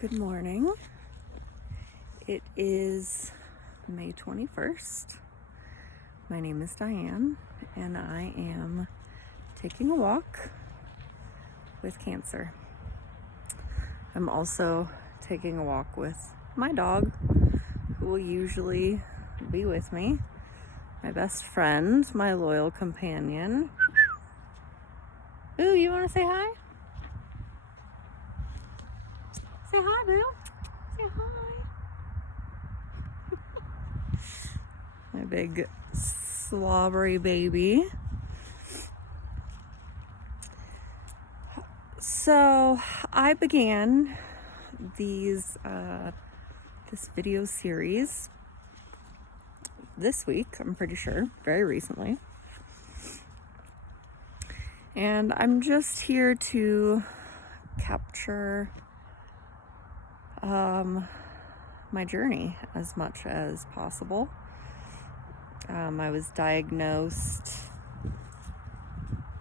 Good morning. It is May 21st. My name is Diane, and I am taking a walk with Cancer. I'm also taking a walk with my dog, who will usually be with me, my best friend, my loyal companion. Ooh, you want to say hi? Say hi, boo. Say hi. My big slobbery baby. So I began this video series this week, I'm pretty sure, very recently. And I'm just here to capture my journey as much as possible. I was diagnosed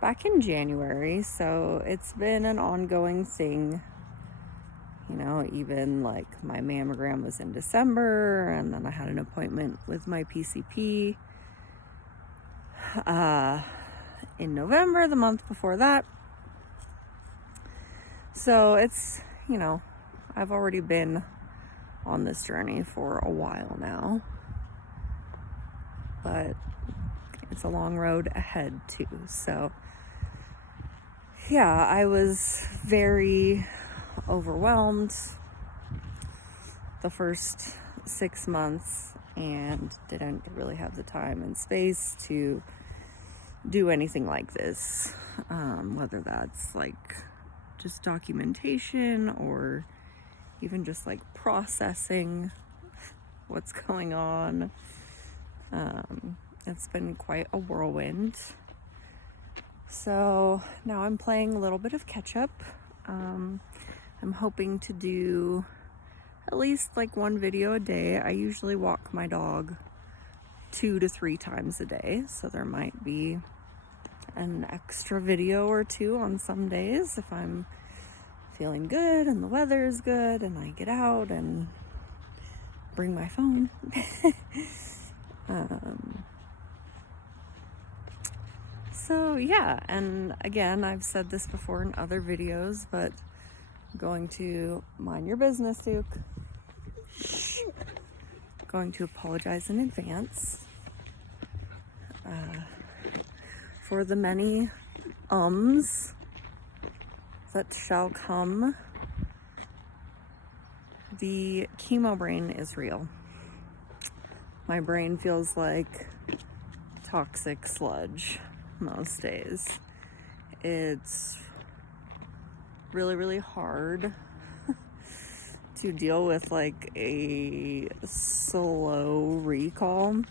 back in January, so it's been an ongoing thing. You know, even like my mammogram was in December, and then I had an appointment with my PCP in November, the month before that. So it's, I've already been on this journey for a while now, but it's a long road ahead too. So yeah, I was very overwhelmed the first 6 months and didn't really have the time and space to do anything like this, whether that's like just documentation or even just like processing what's going on. It's been quite a whirlwind. So now I'm playing a little bit of catch up. I'm hoping to do at least like one video a day. I usually walk my dog 2 to 3 times a day, so there might be an extra video or 2 on some days if I'm feeling good and the weather is good and I get out and bring my phone. So yeah, and again, I've said this before in other videos, but I'm going to mind your business, Duke. Going to apologize in advance for the many that shall come. The chemo-brain is real. My brain feels like toxic sludge most days. It's really, really hard to deal with like a slow recall.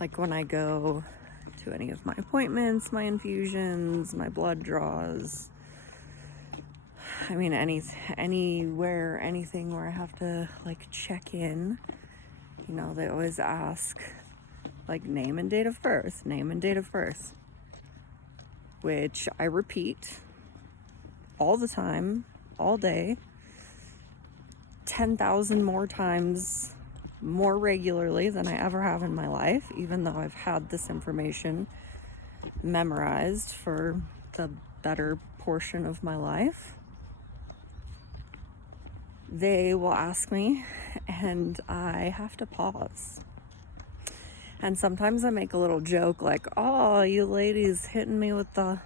Like when I go to any of my appointments, my infusions, my blood draws, I mean anything where I have to like check in, they always ask like name and date of birth, which I repeat all the time, all day, 10,000 more times more regularly than I ever have in my life, even though I've had this information memorized for the better portion of my life. They will ask me and I have to pause. And sometimes I make a little joke like, "Oh, you ladies hitting me with the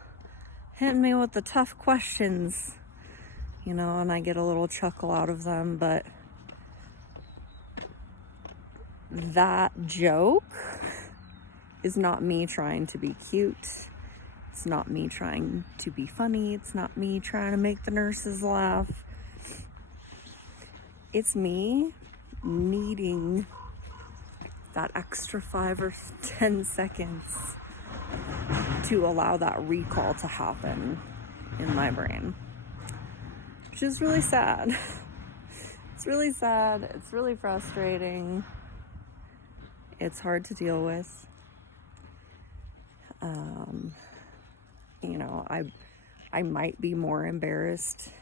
tough questions," and I get a little chuckle out of them, but that joke is not me trying to be cute. It's not me trying to be funny. It's not me trying to make the nurses laugh. It's me needing that extra 5 or 10 seconds to allow that recall to happen in my brain, which is really sad. It's really sad. It's really frustrating. It's hard to deal with. I might be more embarrassed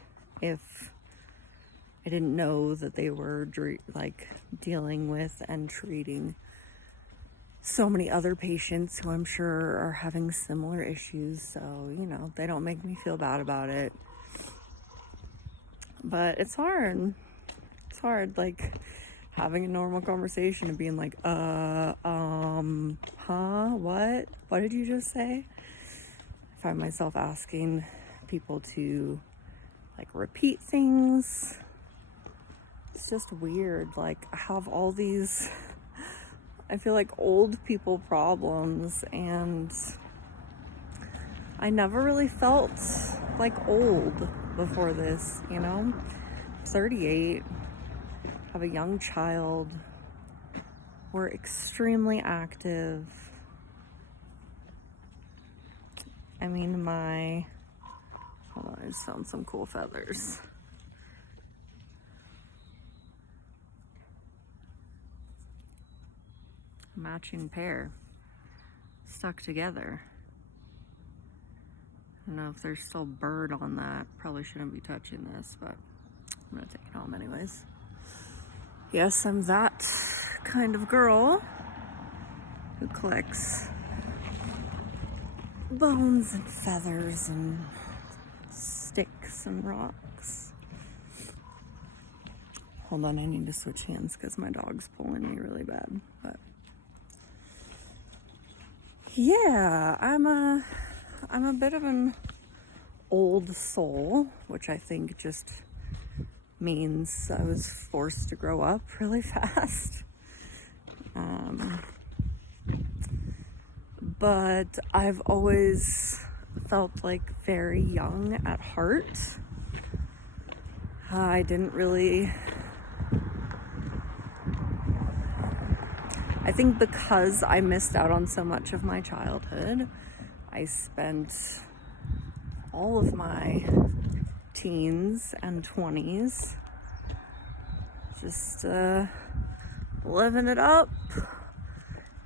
if I didn't know that they were like dealing with and treating so many other patients who I'm sure are having similar issues. So, you know, they don't make me feel bad about it. But it's hard. It's hard, like, having a normal conversation and being like, what? What did you just say? I find myself asking people to, like, repeat things. It's just weird. Like, I have all these, I feel like, old people problems, and I never really felt like old before this, you know? I'm 38, have a young child, we're extremely active. I mean, hold on, I just found some cool feathers. Matching pair, stuck together. I don't know if there's still bird on that. Probably shouldn't be touching this, but I'm gonna take it home anyways. Yes, I'm that kind of girl who collects bones and feathers and sticks and rocks. Hold on, I need to switch hands because my dog's pulling me really bad. But yeah, I'm a bit of an old soul, which I think just means I was forced to grow up really fast. But I've always felt like very young at heart. I didn't really, I think because I missed out on so much of my childhood, I spent all of my teens and 20s just living it up,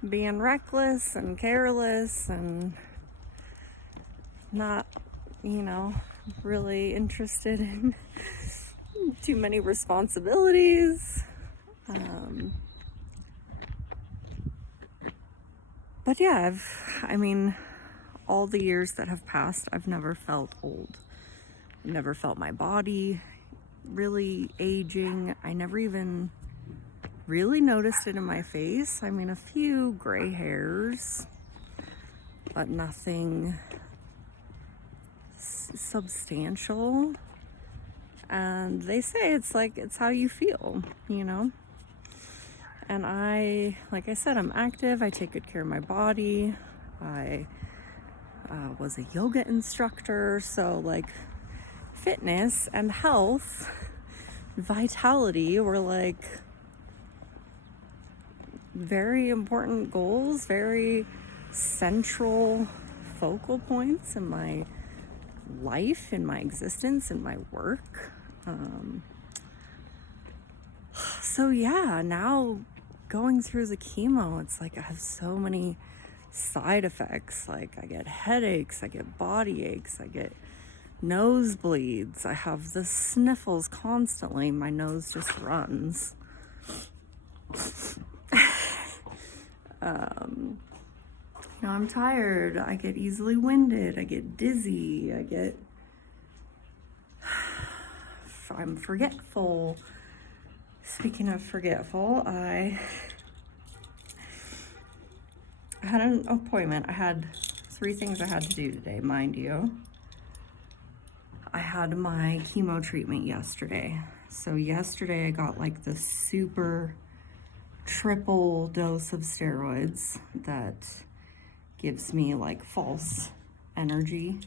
being reckless and careless and not, you know, really interested in too many responsibilities. But yeah, I mean, all the years that have passed, I've never felt old. I've never felt my body really aging. I never even really noticed it in my face. I mean, a few gray hairs, but nothing substantial. And they say it's like, it's how you feel, you know? And like I said, I'm active. I take good care of my body. I was a yoga instructor. So like fitness and health, vitality were like very important goals, very central focal points in my life, in my existence, in my work. So yeah, now going through the chemo, it's like I have so many side effects. Like I get headaches, I get body aches, I get nosebleeds, I have the sniffles constantly, my nose just runs. You know, I'm tired, I get easily winded, I get dizzy, I'm forgetful. Speaking of forgetful, I had an appointment. I had 3 things I had to do today, mind you. I had my chemo treatment yesterday. So yesterday I got like the super triple dose of steroids that gives me like false energy.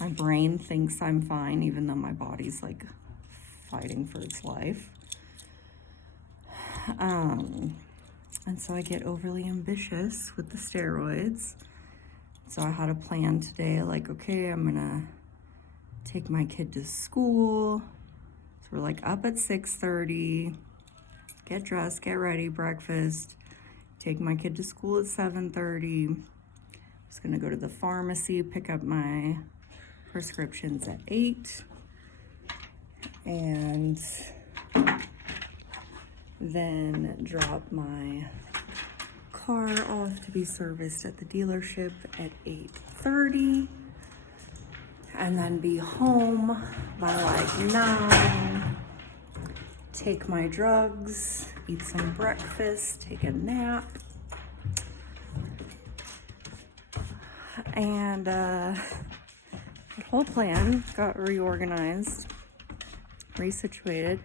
My brain thinks I'm fine, even though my body's like fighting for its life. And so I get overly ambitious with the steroids. So I had a plan today, like, okay, I'm gonna take my kid to school. So we're like up at 6:30, get dressed, get ready, breakfast, take my kid to school at 7:30. Just gonna go to the pharmacy, pick up my prescriptions at 8. And then drop my car off to be serviced at the dealership at 8:30, and then be home by like 9, take my drugs, eat some breakfast, take a nap, and the whole plan got reorganized, resituated,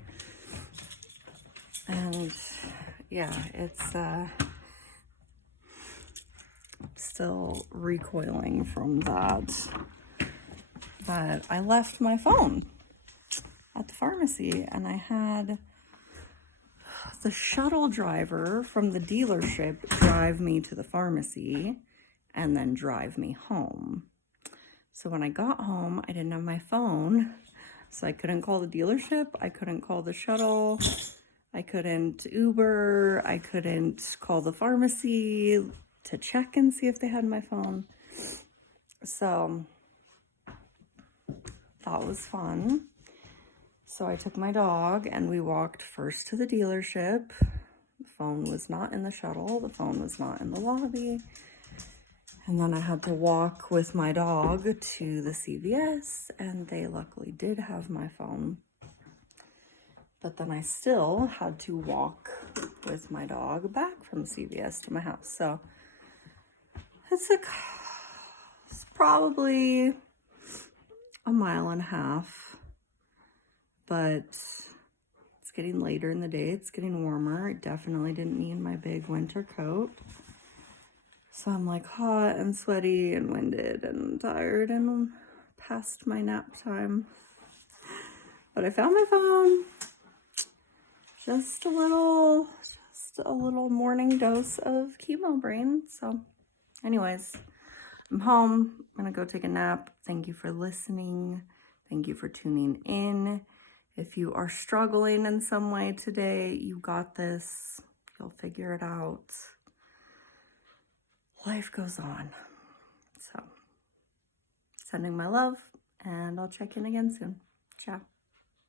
and yeah, it's still recoiling from that. But I left my phone at the pharmacy, and I had the shuttle driver from the dealership drive me to the pharmacy and then drive me home. So when I got home, I didn't have my phone, so I couldn't call the dealership, I couldn't call the shuttle, I couldn't Uber, I couldn't call the pharmacy to check and see if they had my phone. So that was fun. So I took my dog and we walked first to the dealership. The phone was not in the shuttle, the phone was not in the lobby. And then I had to walk with my dog to the CVS, and they luckily did have my phone. But then I still had to walk with my dog back from CVS to my house. So it's probably a mile and a half, but it's getting later in the day. It's getting warmer. I definitely didn't need my big winter coat. So I'm like hot and sweaty and winded and tired and past my nap time. But I found my phone. Just a little morning dose of Chemo-brain. So anyways, I'm home. I'm gonna go take a nap. Thank you for listening. Thank you for tuning in. If you are struggling in some way today, you got this. You'll figure it out. Life goes on. So, sending my love, and I'll check in again soon. Ciao.